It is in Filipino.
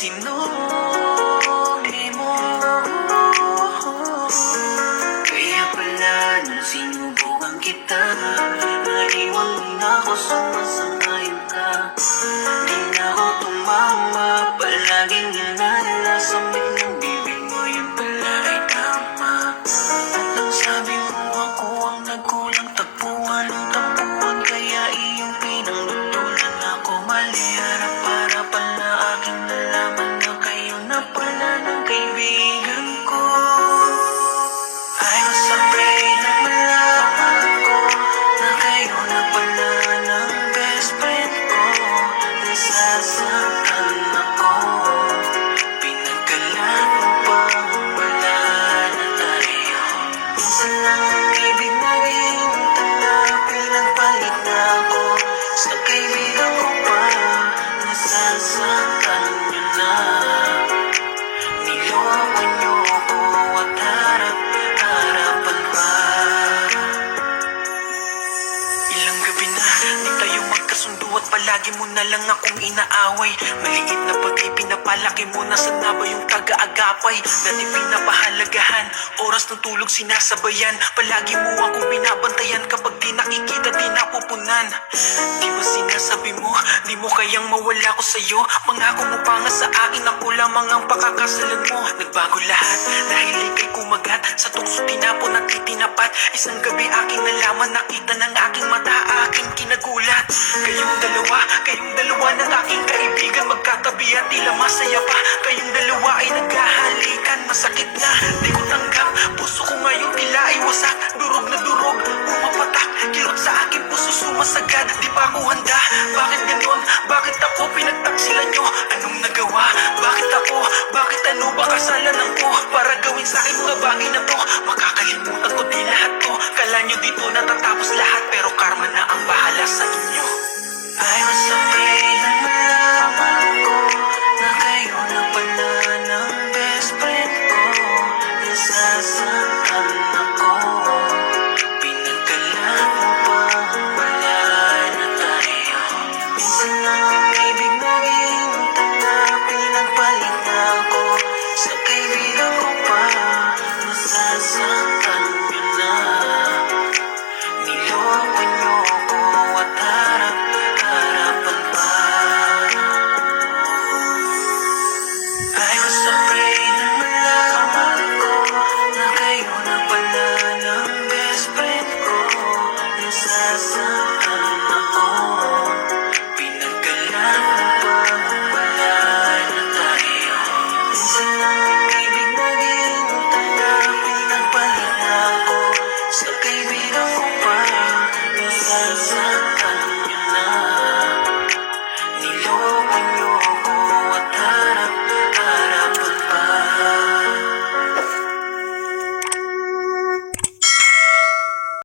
sinuli mo. Kaya pala nung sinubukan kita, naiwan mo na ako, sumasanayan ka. Di na ako tumama, palaging nalalasamit ng bibig mo, yun pala ay tama. At ang sabi mo, ako ang nagkulang, tapuan ng tapuan, kaya iyong pinanglutulan ako mali. Harap-harapan na aking nalaman na kayo na pala ng kaibigan ko. I was afraid na malaman ko na kayo na pala ng best friend ko. Nasasaktan ako, pinagkalat mo pang wala na tayo. Minsan lang ang ibig naging tanda, pinagpalit na ako sa kaibigan ko pa. Nasasaktan nyo na, niloko nyo ko at harap-harapan pa. Ilang gabi na, di tayo magkasundo at palagi mo na lang akong inaaway. Maliit na bagay, pinapalaki mo na sana ba yung taga-agapay. Dati pinapahalagahan, oras ng tulog sinasabayan. Palagi mo akong binabantayan, kapag di nakikita di napupunan. Di ba sinasabi mo, di mo kayang mawala ko sa'yo? Pangako mo pa nga sa akin, ako lamang ang pakakasalan mo. Nagbago lahat, dahil ikay kumagat, sa tukso tinapon at itinapat. Isang gabi aking nalaman, nakita ng aking mata, aking kinagulat. Kayong dalawa ng aking kaibigan, magkatabi at tila masaya pa. Kayong dalawa ay naghahalikan, masakit na, di ko tanggap. Puso ko ngayon tila ay wasak, durog na durog, pumapatak. Kirot sa aking puso sumasagad, di pa ako handa. Bakit ganon? Bakit ako pinagtaksilan nyo? Anong nagawa? Bakit ako? Bakit ano ba kasalanan ko para gawin sa akin mga bagay na to? Makakalimutan ko din lahat to. Kala nyo dito natatapos lahat, pero karma na ang bahala sa inyo. I was afraid na